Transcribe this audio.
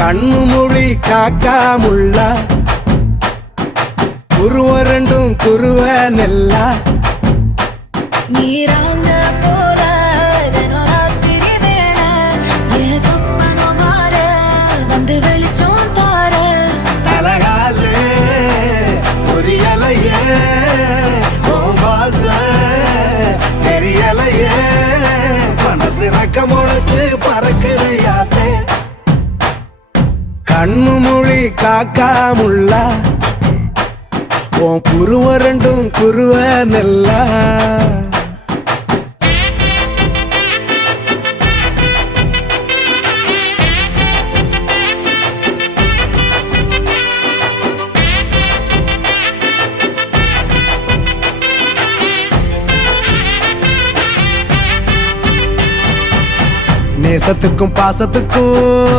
கண்ணு மொழி காக்காமுள்ள குருவ ரெண்டும் குருவ நெல்லா நீராங்க போல தினராத்திரி வேண என் சொப்பனம் மாற வந்து வெளிச்சம் தார தலகாலே பொரியலையே ஓம்பாச தெரியலையே மனசு ரக்க முளைச்சு பறக்குறையாத்தே கண்ணு மொழி காக்காமுள்ள உன் குருவ ரெண்டும் குருவ நெல்லா நேசத்துக்கும் பாசத்துக்கும்